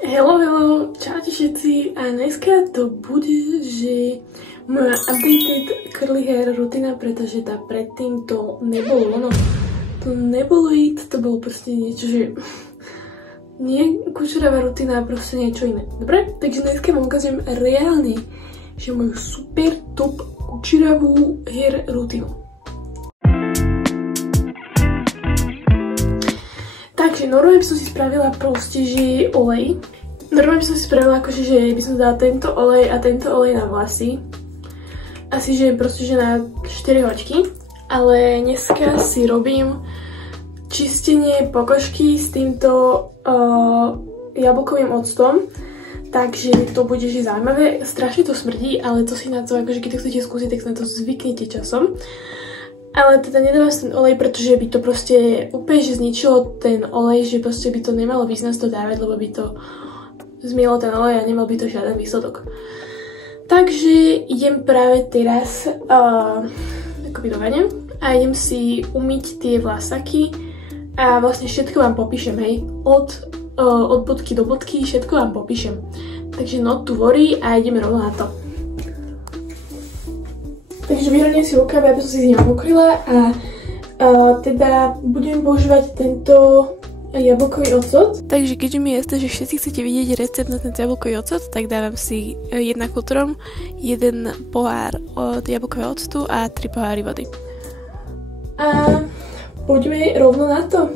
Hello, čaute všetci a dneska to bude, že moja updated curly hair rutina, pretože tá predtým to nebolo ono. To nebolo to bolo proste niečo, že nie kučeravá rutina, proste niečo iné. Dobre? Takže dneska vám ukážem reálne, že moju super top kučeravú hair rutinu. Takže normálne by som si spravila proste, že olej. Normálne by som si spravila akože, že by som dala tento olej a tento olej na vlasy. Asi, že proste, že na 4 hoďky. Ale dneska si robím čistenie pokožky s týmto jablkovým octom. Takže to bude že zaujímavé. Strašne to smrdí, ale to si na to, akože keď to chcete skúsiť, tak na to zvyknete časom. Ale teda nedávam ten olej, pretože by to proste úplne že zničilo ten olej, že proste by to nemalo význam to dávať, lebo by to zmielo ten olej a nemal by to žiaden výsledok. Takže idem práve teraz akoby do vane a idem si umyť tie vlasaky a vlastne všetko vám popíšem, hej, od bodky do bodky, všetko vám popíšem. Takže not to worry a ideme rovno na to. Takže vyhrňujem si rukávy, aby som si z neho pokryla a teda budem používať tento jablkový ocot. Takže keďže mi je jasné, že všetci chcete vidieť recept na tento jablkový ocot, tak dávam si 1 kutrom, 1 pohár od jablkového octu a 3 poháry vody. A poďme rovno na to.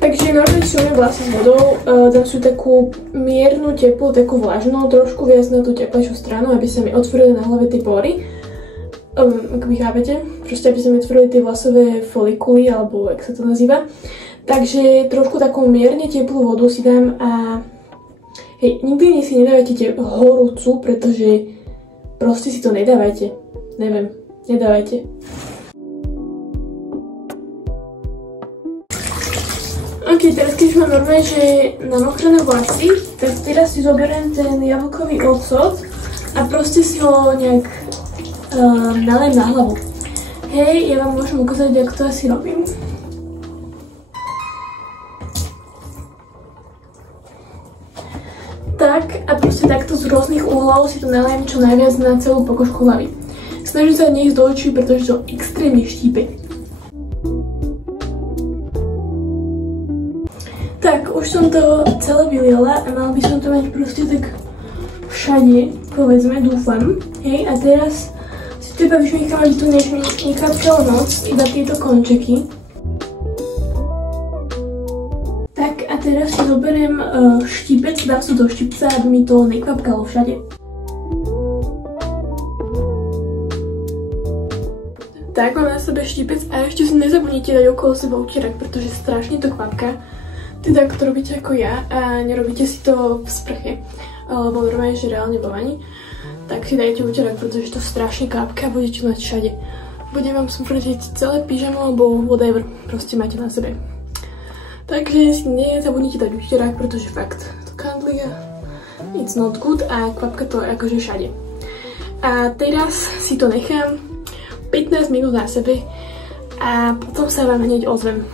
Takže normálne si umiem vlasy s vodou, dám si takú miernu, teplú, takú vlažnú, trošku viac na tú teplejšiu stranu, aby sa mi otvorili na hlave tie pory. Ako vy chápete, proste aby sa mi otvorili tie vlasové folikuly, alebo jak sa to nazýva. Takže trošku takú mierne teplú vodu si dám a hej, nikdy si nedávajte horúcu, pretože proste si to nedávajte. Neviem, nedávajte. Ok, teraz keď už mám normálne, že namokrené vlasy, tak teraz si zoberiem ten jablkový ocot a proste si ho nejak naliem na hlavu. Hej, ja vám môžem ukázať, ako to asi robím. Tak a proste takto z rôznych uhlov si to naliem čo najviac na celú pokožku hlavy. Snažím sa neísť do očí, pretože to extrémne štípe. Tak, už som to celé vyliala a mala by som to mať proste tak všade, povedzme, dúfam. Hej, a teraz si to iba vyšmýcham, aby tu nekapkalo moc, iba tieto končeky. Tak a teraz si zoberiem štipec, dám sa do štipca, aby mi to nekvapkalo všade. Tak, mám na sebe štipec a ešte si nezabudnite dať okolo seba utierak, pretože strašne to kvapka. Teda, ak to robíte ako ja a nerobíte si to v sprche, alebo normálne, že reálne vo vani, tak si dajte utierak, pretože to strašne kápka a budete mať všade. Budem vám smrdiť celé pyžamo alebo whatever, proste máte na sebe. Takže si nezabudnite dať utierak, pretože fakt, to kandlia, it's not good a kvapka to akože všade. A teraz si to nechám 15 minút na sebe a potom sa vám hneď ozvem.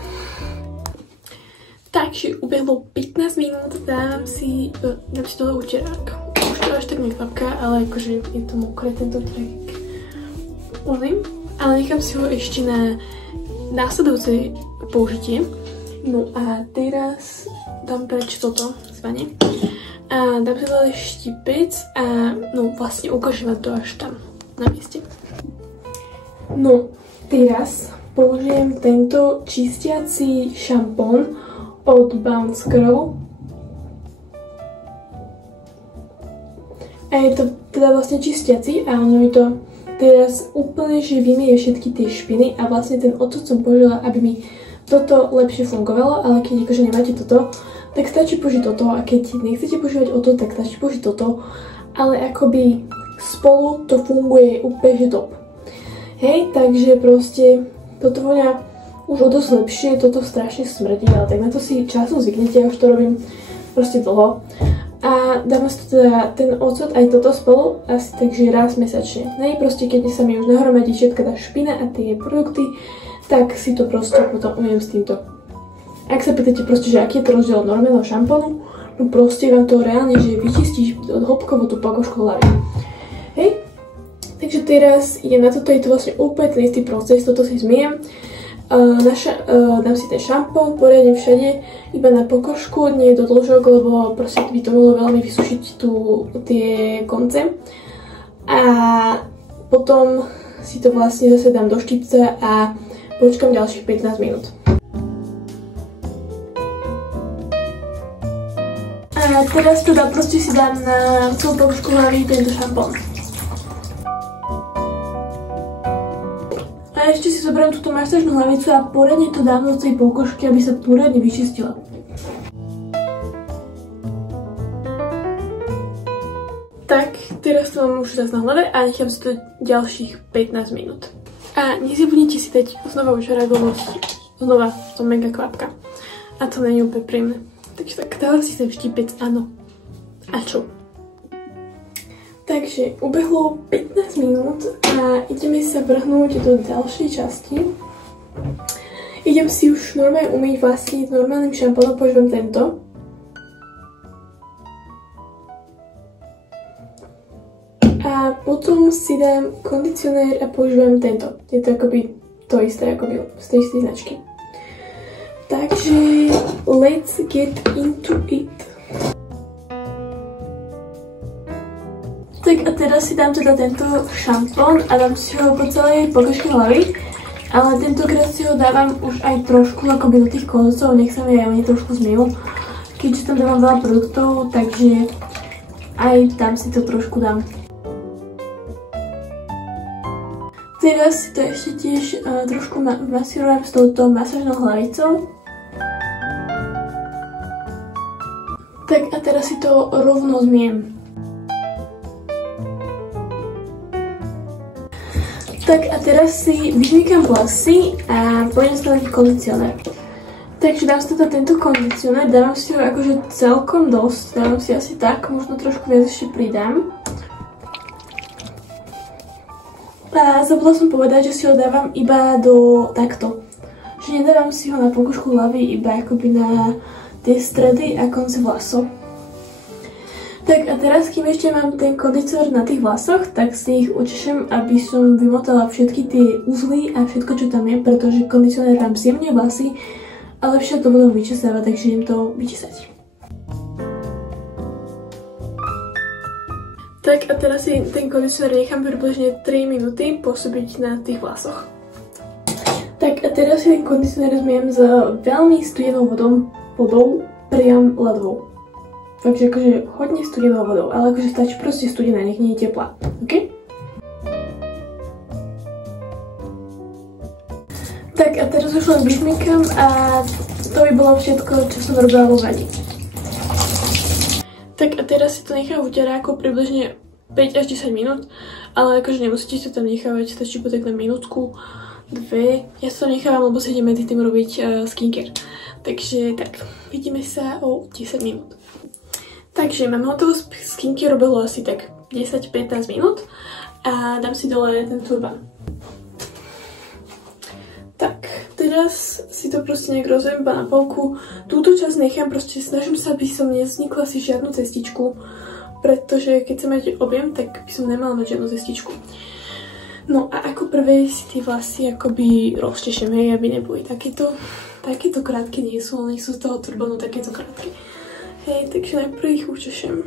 Takže ubehlo 15 minút, dám si toho utierák. Už to až tak nekvapká, ale akože je to mokré tento utierák. Umím, ale nechám si ho ešte na následujúce použitie. No a teraz dám preč toto z vane. A dám si dole štipec a no vlastne ukážem vám to až tam na mieste. No, teraz použijem tento čistiaci šampón od Bounce Girl. A je to teda vlastne čistiaci a ono mi to teraz úplne že vymieje všetky tie špiny a vlastne ten ocot som použila, aby mi toto lepšie fungovalo, ale keď akože nemáte toto, tak stačí použiť toto a keď nechcete používať toto, tak stačí použiť toto, ale akoby spolu to funguje úplne že top. Hej, takže proste toto voňa už o dosť lepšie, toto strašne smrdí, ale tak na to si časom zvyknete, ja už to robím proste dlho. A dáme si teda ten ocot aj toto spolu asi takže raz mesačne. Hej, proste keď sa mi už nahromadí všetka tá špina a tie produkty, tak si to proste potom umiem s týmto. Ak sa pýtate proste, že aký je to rozdiel od normálneho šampónu, no proste vám to reálne, že vyčistíš hĺbkovo tú pokožku hlavy. Hej? Takže teraz idem na toto, je to vlastne úplne ten istý proces, toto si zmijem. Dám si ten šampón poriadne všade, iba na pokožku, nie je do dĺžok, lebo proste by to mohlo veľmi vysušiť tie konce. A potom si to vlastne zase dám do štipce a počkám ďalších 15 minút. A teraz teda proste si dám na celú pokožku hlavy tento šampón. A ešte si zoberiem túto masážnu hlavicu a poriadne to dám do tej pokožky, aby sa poriadne vyčistila. Tak, teraz to mám už zase na hlave a nechám si to ďalších 15 minút. A nezabudnite si dať znova ožarať, lebo znova som mega kvapka. A to není úplne príjemné. Takže tak, dávam si ten štipec, áno. A čo? Takže ubehlo 15 minút a ideme sa vrhnúť do ďalšej časti. Idem si už normálne umyť vlasy normálnym šampónom, používam tento. A potom si dám kondicionér a používam tento. Je to akoby to isté, akoby z tej istej značky. Takže let's get into it. Tak a teraz si dám teda tento šampón a dám si ho po celej pokožke hlavy. Ale tentokrát si ho dávam už aj trošku akoby do tých koncov, nech sa mi aj oni trošku zmijú. Keďže tam dávam veľa produktov, takže aj tam si to trošku dám. Teraz si to ešte tiež trošku masírujem s touto masážnou hlavicou. Tak a teraz si to rovno zmijem. Tak a teraz si vyžmýkam vlasy a pôjdem si dať kondicionér. Takže dám si teda tento kondicionér, dávam si ho akože celkom dosť, dávam si asi tak, možno trošku viac ešte pridám. A zabudla som povedať, že si ho dávam iba do takto. Že nedávam si ho na pokožku hlavy, iba akoby na tie stredy a konce vlasov. Tak a teraz, kým ešte mám ten kondicionér na tých vlasoch, tak si ich učešem, aby som vymotala všetky tie uzly a všetko, čo tam je, pretože kondicionér vám zjemňuje vlasy a lepšie to budem vyčesávať, takže idem to vyčesať. Tak a teraz si ten kondicionér nechám približne 3 minúty pôsobiť na tých vlasoch. Tak a teraz si ten kondicionér zmijem s veľmi studenou vodou, priam ľadovou. Takže akože hodne studenou vodou, ale akože stačí proste studená, nech nie je teplá, ok? Tak a teraz už len vyžmýkam a to by bolo všetko, čo som robila vo vani. Tak a teraz si to nechám v uteráku približne 5 až 10 minút, ale akože nemusíte to tam nechávať, stačí po tak na minútku, 2. Ja sa to nechávam, lebo si idem medzi tým robiť skincare. Takže tak, vidíme sa o 10 minút. Takže mám hotovú skincare, robilo asi tak 10-15 minút a dám si dole ten turban. Tak, teraz si to proste nejak rozviem iba na polku. Túto časť nechám, proste snažím sa, aby som nevznikla si žiadnu cestičku, pretože keď chcem mať objem, tak by som nemala mať žiadnu cestičku. No a ako prvé si tie vlasy akoby rozčešem, hej, aby neboli takéto krátke nie sú, ale sú z toho turbanu takéto krátke. Hej, takže najprv ich učešem.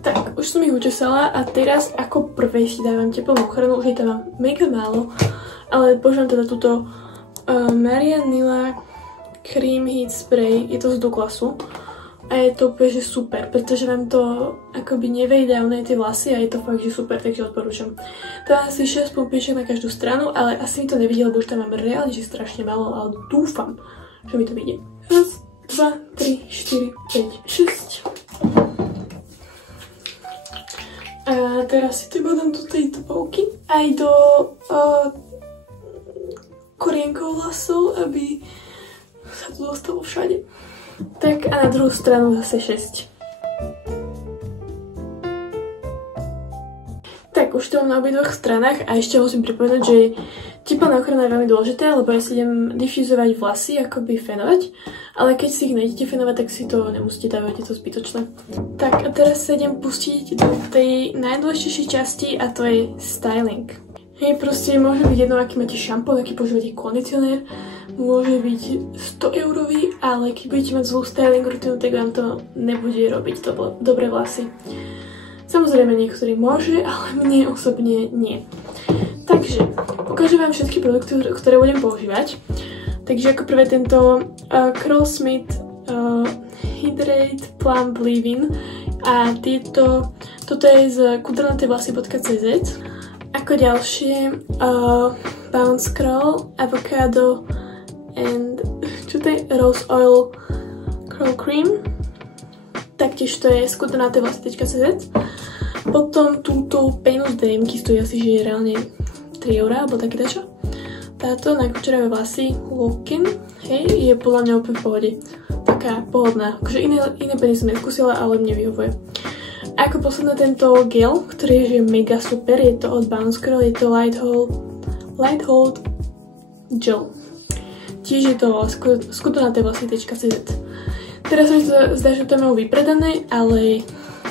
Tak, už som ich učesala a teraz ako prvé si dávam teplnú ochranu, už je tam mega málo, ale používam teda túto Marianilla Cream Heat Spray, je to z Douglasu a je to úplne že super, pretože vám to akoby nevejde tie vlasy a je to fakt že super, takže odporúčam. Dávam asi 6 pumpičiek na každú stranu, ale asi mi to nevidie, lebo už tam mám reálne že strašne málo, ale dúfam, že mi to vyjde. 1, 2, 3, 4, 5, 6. A teraz si to iba dám do tejto polky aj do korienkov vlasov, aby sa to dostalo všade. Tak a na druhú stranu zase 6. Tak už už to mám na obidvoch stranách a ešte musím pripomenúť, že teplná ochrana je veľmi dôležitá, lebo ja si idem difuzovať vlasy, akoby fénovať, ale keď si ich nejdete fénovať, tak si to nemusíte dávať, je to zbytočné. Tak a teraz sa idem pustiť do tej najdôležitejšej časti a to je styling. Hej, proste môže byť jedno, aký máte šampón, aký používate kondicionér, môže byť 100 eurový, ale keď budete mať zlú styling rutinu, tak vám to nebude robiť dobré vlasy. Samozrejme niektorý môže, ale mne osobne nie. Takže ukážem vám všetky produkty, ktoré budem používať. Takže ako prvé tento Curlsmith Hydrate Plump Leave-In a toto je z kudrnatevlasy.cz. Ako ďalšie Bounce Curl, Avocado and čo to je? Rose Oil Curl Cream. Taktiež to je z kudrnatevlasy.cz. Potom túto penu z DM-ky stojí asi, že je reálne 3 € alebo také dačo. Táto na kučeravé vlasy Lock-in, hej, je podľa mňa úplne v pohode. Taká pohodná. Akože iné peny som neskúsila, ale mne vyhovuje. A ako posledné tento gel, ktorý je že mega super, je to od Bounce Curl, je to Light Hold Gel. Tiež je to z kudrnatevlasy.cz. Teraz mi to zdá, že to majú vypredané, ale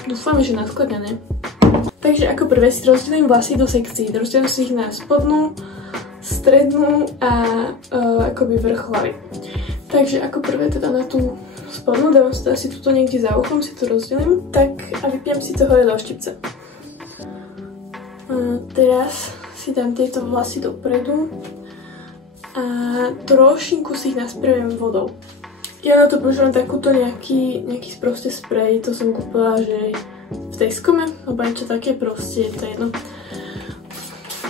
dúfam, že naskladnené. Takže ako prvé si rozdelím vlasy do sekcií. Rozdelím si ich na spodnú, strednú a akoby vrch hlavy. Takže ako prvé teda na tú spodnú, dávam si to asi tuto niekde za uchom, si to rozdelím, tak a vypiem si to hore do štipce. Teraz si dám tieto vlasy dopredu a trošinku si ich nasprejujem vodou. Ja na to používam takúto nejaký proste sprej, to som kúpila, že v Tescome, alebo niečo také proste, to je jedno.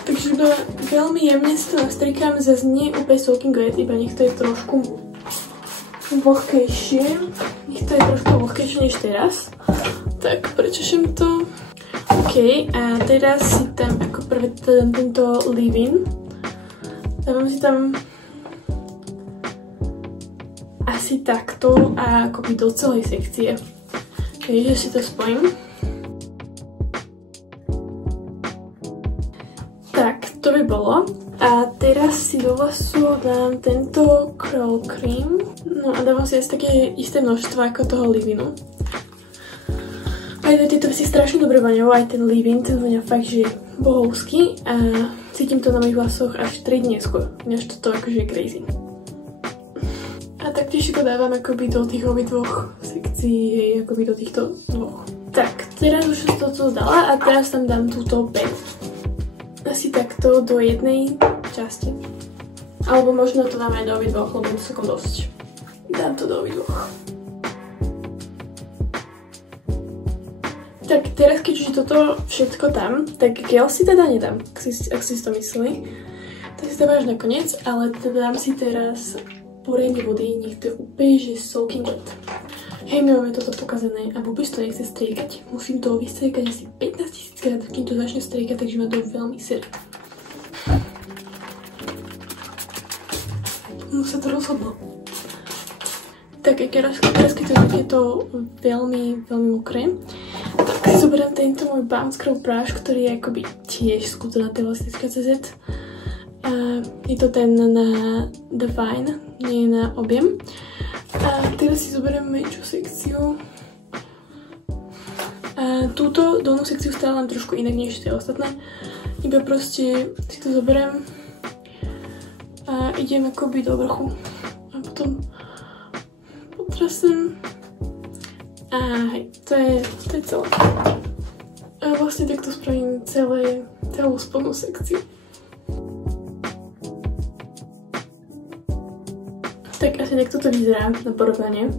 Takže iba veľmi jemne si to nastrikám, zase nie úplne soaking wet, iba nech to je trošku vlhkejšie. Nech to je trošku vlhkejšie než teraz. Tak, prečešem to. OK, a teraz si tam ako prvé tento leave-in. Dávam si tam asi takto a akoby do celej sekcie. Takže si to spojím. Tak, to by bolo. A teraz si do vlasov dám tento curl cream. No a dávam si asi také isté množstvo ako toho leave-inu. Aj tieto si strašne dobre voňajú, aj ten leave-in, ten voňa fakt, že bohovský. A cítim to na mojich vlasoch až 3 dní skôr, než toto akože je crazy. A taktiež to dávam akoby do tých obidvoch sekcií, hej, akoby do týchto dvoch. Tak, teraz už som toto dala a teraz tam dám túto penu. Asi takto do jednej časti. Alebo možno to dáme aj do obidvoch, lebo to celkom dosť. Dám to do obidvoch. Tak teraz keď už je toto všetko tam, tak gel si teda nedám, ak si to mysleli. Tak si to máš nakoniec, ale teda dám si teraz poriadne vody, nech to je úplne, že soaking wet. Hej, my máme toto pokazené a vôbec to nechce striekať. Musím to vystriekať asi 15 000 krát, kým to začne striekať, takže ma to veľmi sere. No sa to rozhodlo. Tak teraz keď je to veľmi, veľmi mokré, tak si zoberiem tento môj Bounce Curl brush, ktorý je akoby tiež z kudrnatevlasy.cz. Je to ten na Define, nie na objem. A teraz si zoberiem menšiu sekciu. A túto dolnú sekciu stále mám trošku inak než tie ostatné. Iba proste si to zoberiem a idem akoby do vrchu. A potom potrasem. A hej, to je celé. A vlastne takto spravím celú spodnú sekciu. Tak asi takto to vyzerá na porovnanie.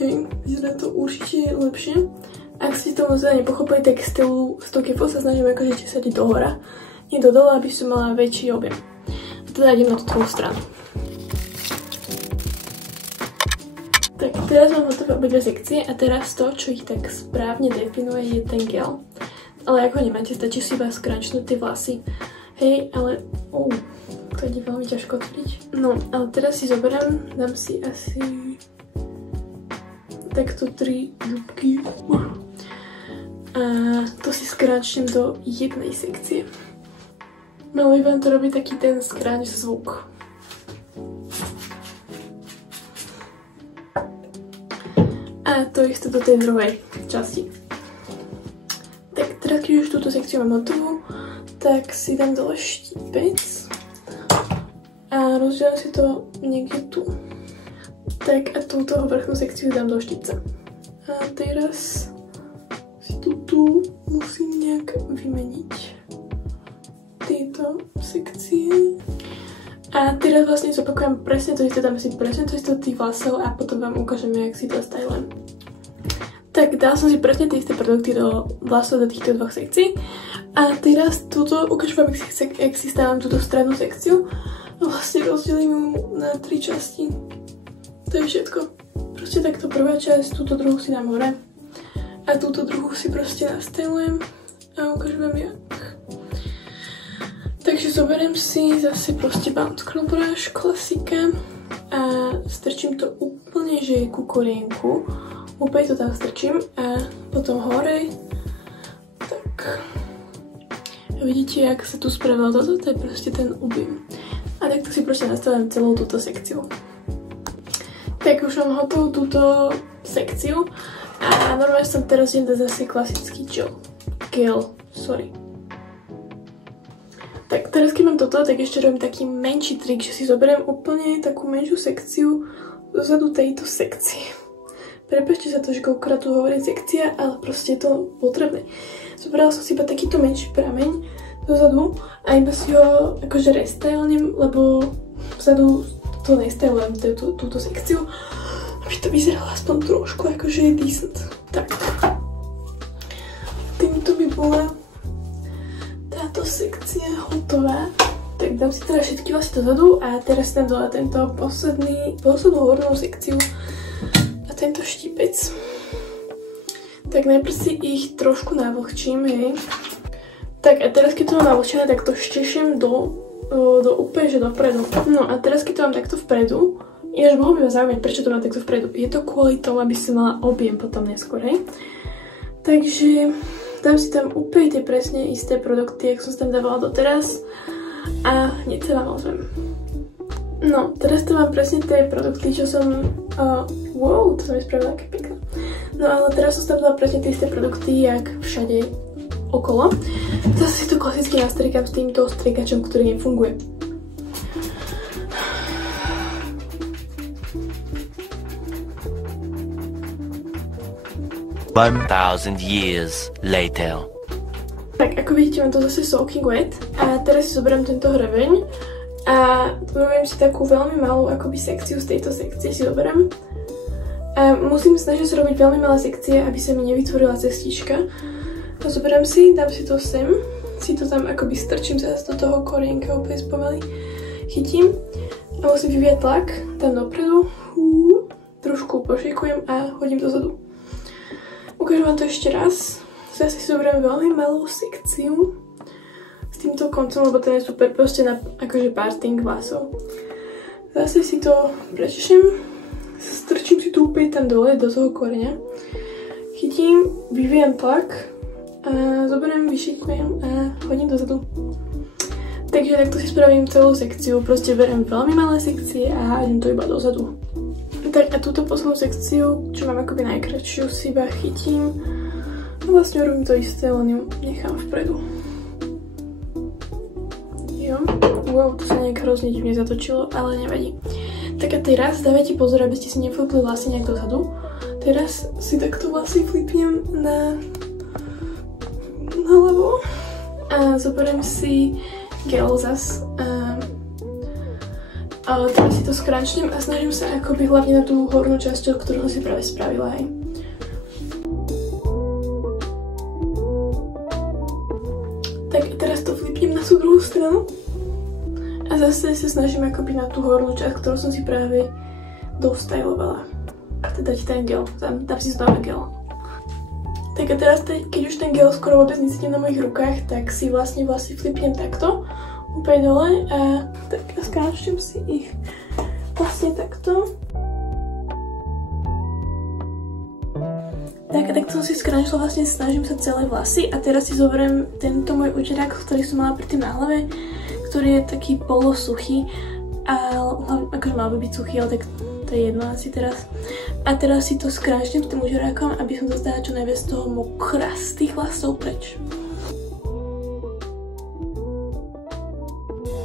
Hej, vyzerá to určite lepšie. Ak si to možno nepochopili, tak s tou kefou sa snažím akože česať do hora, nie do dola, aby som mala väčší objem. A teda idem na tú druhú stranu. Tak teraz mám hotové obidve sekcie a teraz to, čo ich tak správne definuje, je ten gel. Ale ak ho nemáte, stačí si iba scrunchnúť tie vlasy. Hej, ale to je veľmi ťažko otvoriť. No, ale teraz si zoberiem, dám si asi takto 3 ľupky. a to si skráčnem do jednej sekcie. Milujem vám to robiť taký ten skráč zvuk. A to isté do tej druhej časti. Tak teraz, keď už túto sekciu mám hotovú, tak si dám dole štípec a rozdelím si to niekde tu. Tak a túto vrchnú sekciu dám do štipca. A teraz si tu musím nejak vymeniť tieto sekcie. A teraz vlastne zopakujem presne to isté, dáme si presne to isté od tých vlasov a potom vám ukážeme, jak si to stylujem. Tak dala som si presne tie isté produkty do vlasov do týchto dvoch sekcií. A teraz túto ukážem vám, jak si stávam túto strednú sekciu. A vlastne rozdelím ju na 3 časti. To je všetko. Proste takto prvá časť, túto druhú si dám hore. A túto druhú si proste nastylujem a ukážem vám jak. Takže zoberiem si zase proste Bounce Curl Brush, klasika. A strčím to úplne, že ku korienku. Úplne to tam strčím a potom hore. Tak. A vidíte, jak sa tu spravilo toto? To je proste ten objem. A takto si proste nastavujem celú túto sekciu. Tak už mám hotovú túto sekciu. A normálne som teraz idem dať zase klasický gel. Tak teraz, keď mám toto, tak ešte robím taký menší trik, že si zoberiem úplne takú menšiu sekciu dozadu tejto sekcie. Prepačte za to, že koľkokrát tu hovorí sekcia, ale proste je to potrebné. Zobrala som si iba takýto menší prameň dozadu a iba si ho akože restylujem, lebo vzadu to nestylujem túto sekciu, aby to vyzeralo aspoň trošku akože decent. Tak. Týmto by bola táto sekcia hotová. Tak dám si teda všetky vlasy dozadu a teraz dám dole poslednú hornú sekciu a tento štípec. Tak najprv si ich trošku navlhčím, hej. Tak a teraz keď to mám navlhčené, tak to šteším do úplne, že dopredu. No a teraz keď to mám takto vpredu, ináč mohol by ma zaujímať, prečo to mám takto vpredu. Je to kvôli tomu, aby som mala objem potom neskôr, hej. Takže dám si tam úplne tie presne isté produkty, jak som tam dávala doteraz a hneď sa vám ozvem. No, teraz tam mám presne tie produkty, čo som... wow, to som mi spravila aké pekné. No ale teraz som tam dala presne tie isté produkty, jak všade okolo. Zase si to klasicky nastrikám s týmto striekačom, ktorý nefunguje. $1,000 years later. Tak ako vidíte, mám to zase soaking wet a teraz si zoberiem tento hrebeň a robím si takú veľmi malú akoby sekciu z tejto sekcie si zoberiem. A musím snažiť sa robiť veľmi malé sekcie, aby sa mi nevytvorila cestička. To zoberiem si, dám si to sem, si to tam akoby strčím zase do toho korienka úplne spomaly, chytím a musím vyvíjať tlak tam dopredu, trošku pošejkujem a hodím dozadu. Ukážem vám to ešte raz. Zase si zoberiem veľmi malú sekciu s týmto koncom, lebo ten je super proste na akože parting vlasov. Zase si to prečešem, strčím si tu úplne tam dole do toho koreňa, chytím, vyvíjam tlak a zoberiem, vyšikujem a hodím dozadu. Takže takto si spravím celú sekciu, proste beriem veľmi malé sekcie a idem to iba dozadu. Tak a túto poslednú sekciu, čo mám akoby najkratšiu, si iba chytím a vlastne robím to isté, len ju nechám vpredu. Jo, wow, to sa nejak hrozne divne zatočilo, ale nevadí. Tak a teraz dávajte pozor, aby ste si neflipli vlasy nejak dozadu. Teraz si takto vlasy flipnem na hlavu a zoberiem si gel zas a teraz si to skrančnem a snažím sa akoby hlavne na tú hornú časť, ktorú som si práve spravila, hej. Tak teraz to flipnem na tú druhú stranu a zase sa snažím akoby na tú hornú časť, ktorú som si práve dostylovala. Teda ten gel, dám si znova gel. Tak a teraz, keď už ten gel skoro vôbec necítim na mojich rukách, tak si vlastne vlasy flipnem takto, úplne dole a tak skráčim si ich vlastne takto. Tak a takto som si skrančila, vlastne snažím sa celé vlasy a teraz si zoberiem tento môj uterák, ktorý som mala predtým na hlave, ktorý je taký polosuchý a hlavne akože mal by byť suchý, ale tak to je jedno asi teraz. A teraz si to skrančím s tým uterákom, aby som dostala čo najviac toho mokra z tých vlasov preč.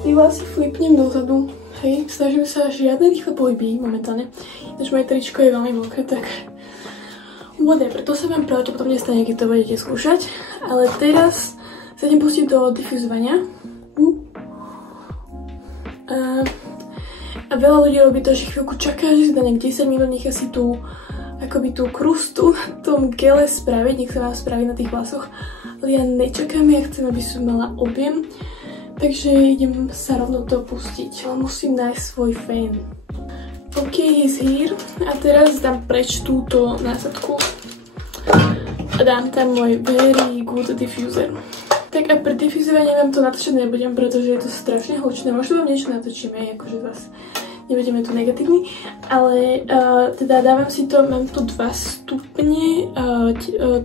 Tí vlasy flipnem dozadu, hej, snažím sa žiadne rýchle pohyby momentálne, takže moje tričko je veľmi mokré, tak whatever, to sa vám pravdepodobne stane, keď to budete skúšať, ale teraz sa idem pustiť do difuzovania. A veľa ľudí robí to, že chvíľku čaká, že si dá nejak 10 minút, nechá si tú akoby tú krustu v tom gele spraviť, nech sa vám spraví na tých vlasoch, ale ja nečakám, ja chcem, aby som mala objem, takže idem sa rovno to pustiť, ale musím nájsť svoj fén. OK, he's here. A teraz dám preč túto násadku a dám tam môj very good diffuser. Tak a pre diffuzovanie vám to natáčať nebudem, pretože je to strašne hlučné. Možno vám niečo natočíme, akože vás nebudeme tu negatívni, ale teda dávam si to, mám tu 2 stupne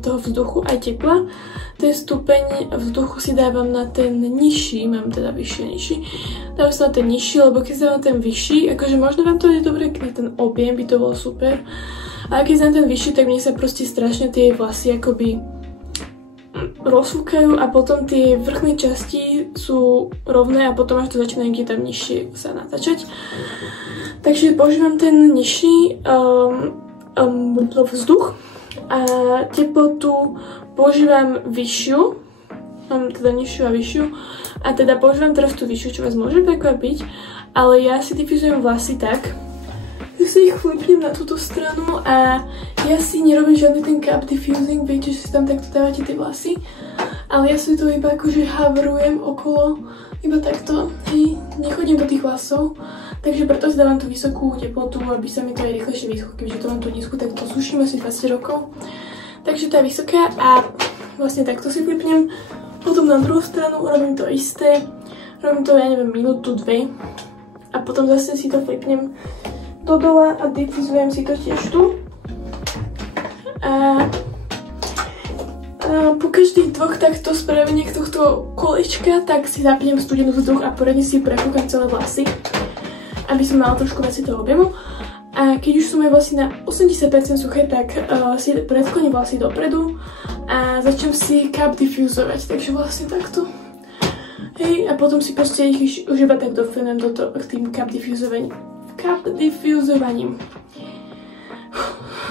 toho vzduchu aj tepla. Ten stupeň vzduchu si dávam na ten nižší, mám teda vyšší a nižší. Dávam sa na ten nižší, lebo keď si dávam ten vyšší, akože možno vám to je dobre, keď ten objem by to bolo super. A keď si dám ten vyšší, tak mne sa proste strašne tie vlasy akoby rozfúkajú a potom tie vrchné časti sú rovné a potom až to začína niekde tam nižšie sa natáčať. Takže používam ten nižší vzduch a teplotu používam vyššiu, mám teda nižšiu a vyššiu a teda používam teraz tú vyššiu, čo vás môže prekvapiť, ale ja si difuzujem vlasy tak, že si ich flipnem na túto stranu a ja si nerobím žiadny ten cup diffusing, viete, že si tam takto dávate tie vlasy, ale ja si to iba akože havrujem okolo, iba takto, hej, nechodím do tých vlasov, takže preto si dávam tú vysokú teplotu, aby sa mi to aj rýchlejšie vyschlo, keďže to mám tú nízku, tak to suším asi 20 rokov. Takže tá je vysoká a vlastne takto si flipnem, potom na druhú stranu urobím to isté, robím to, ja neviem, minútu, 2 a potom zase si to flipnem do dola a difuzujem si to tiež tu. A po každých 2 takto spraveniach tohto kolečka, tak si zapnem studený vzduch a poriadne si prefúkam celé vlasy, aby som mala trošku viac toho objemu. A keď už sú moje vlasy na 80% suché, tak si predkloním vlasy dopredu a začnem si cup diffuzovať, takže vlastne takto. Hej, a potom si proste ich už iba tak dofenem k tým cup diffuzovaním.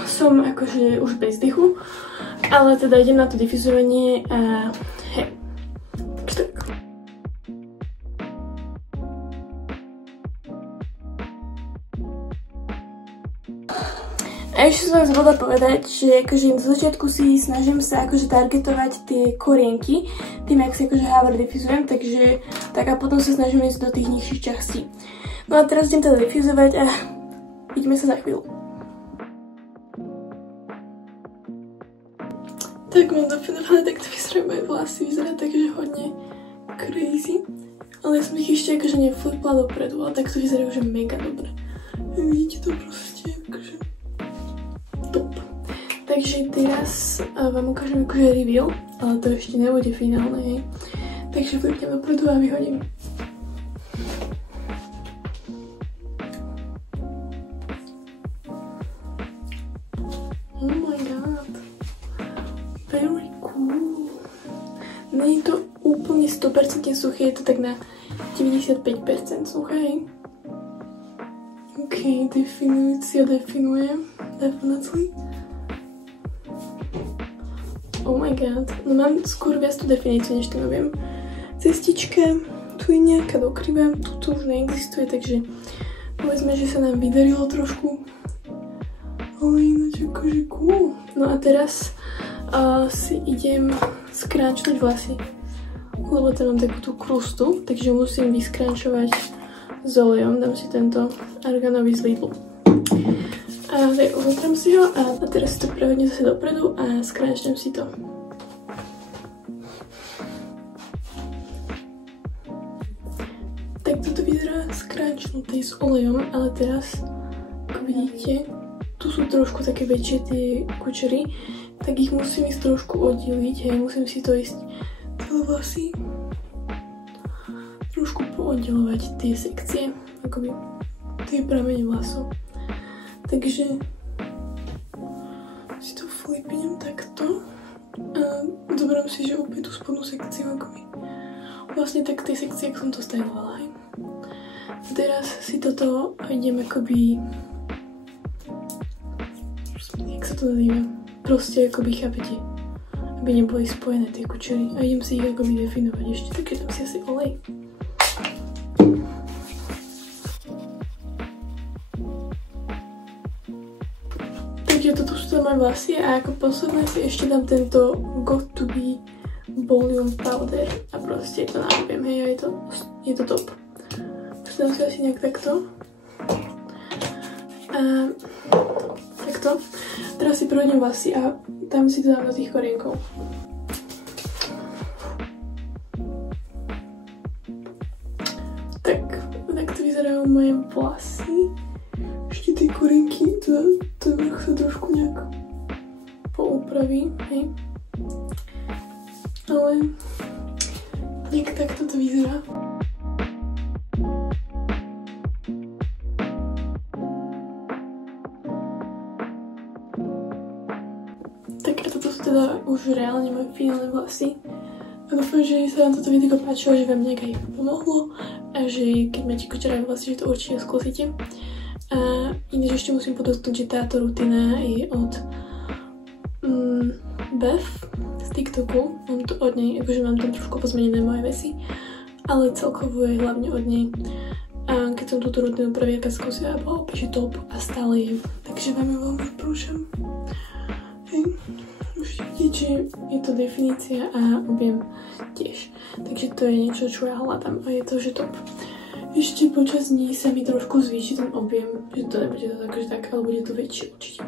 Som akože už bez dychu, ale teda idem na to diffuzovanie a hej, takže tak. A ešte som vám zabudla povedať, že akože zo začiatku si snažím sa akože targetovať tie korienky, tým jak si akože hover diffuzujem, takže tak a potom sa snažím ísť do tých nižších častí. No a teraz idem teda diffuzovať a vidíme sa za chvíľu. Tak mám dofinované, tak to vyzerajú moje vlasy, vyzerá takže hodne crazy, ale ja som ich ešte akože neflipla dopredu, ale tak to vyzerajú že mega dobre. Vidíte to proste akože top. Takže teraz vám ukážem akože reveal, ale to ešte nebude finálne, hej. Takže flipnem dopredu a vyhodím. Oh my god. Very cool. Nie je to úplne 100% suché, je to tak na 95% suché. OK, definícia definujem. Definitely. Oh my god. No mám skôr viac tú definíciu, než to neviem. Cestička, tu je nejaká dokryva, tu už neexistuje, takže povedzme, že sa nám vydarilo trošku. Ale ináč akože cool. No a teraz si idem skrančovať vlasy, lebo tam mám takú tú krustu, takže musím vyskrančovať s olejom. Dám si tento arganový z Lidlu. A uzotrám si ho a teraz si to prehodím zase dopredu a skrančnem si to. Tak toto vyzerá skrančnuté s olejom, ale teraz, ako vidíte, tu sú trošku také väčšie tie kučery, tak ich musím ísť trošku oddeliť, hej, musím si to ísť celé vlasy trošku pooddelovať tie sekcie, akoby tie pramene vlasov. Takže si to flipnem takto a zoberám si, že úplne tú spodnú sekciu, akoby vlastne tak tie sekcie, ako som to stylovala, hej. A teraz si toto idem akoby, jak sa to nazýva, proste akoby, chápete, aby neboli spojené tie kučery a idem si ich akoby definovať ešte, takže tam si asi olej. Takže toto sú moje vlasy a ako posledné si ešte dám tento Got To Be Volume Powder a proste to nájdem, hej, a je to top. Dám si asi nejak takto. A takto. Teraz si prohodím vlasy a tam si to dám do tých korienkov. Tak to vyzerajú moje vlasy. Ešte tie korienky, to vrch sa trošku nejak poupraví, hej. Ale nejak takto to vyzerá. Tak a toto sú teda už reálne moje finálne vlasy. A dúfam, že sa vám toto video páčilo, že vám nejak aj pomohlo a že keď máte kučeravé vlasy, že to určite skúsite. A ináč ešte musím podotknúť, že táto rutina je od Beth z TikToku. Mám to od nej, akože mám tam trošku pozmenené moje veci, ale celkovo je hlavne od nej. A keď som túto rutinu prvýkrát skúsila, bola opäť top a stále je. Takže vám ju veľmi odporúčam. Hej. Už vidíte, že je to definícia a objem tiež. Takže to je niečo, čo ja hľadám a je to, že top. Ešte počas dní sa mi trošku zvýši ten objem, že to nebude to takže tak, ale bude to väčšie určite.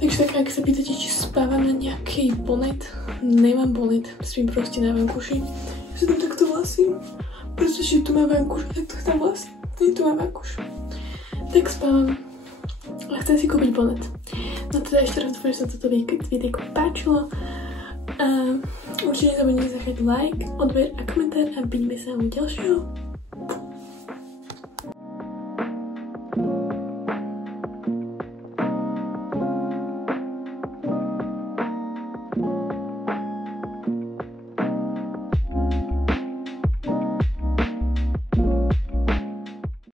Takže tak, ak sa pýtate, či spávam na nejaký bonet, nemám bonet, spím proste na vankuši. Ja si tam takto vlasy, pretože tu mám vankuš a takto tam vlasy, tu mám vankuš. Tak spávam a chcem si kúpiť bonet. No teda ešte raz dúfam, že sa toto videjko páčilo. A určite nezabudnite zachať like, odber a komentár a vidíme sa u ďalšieho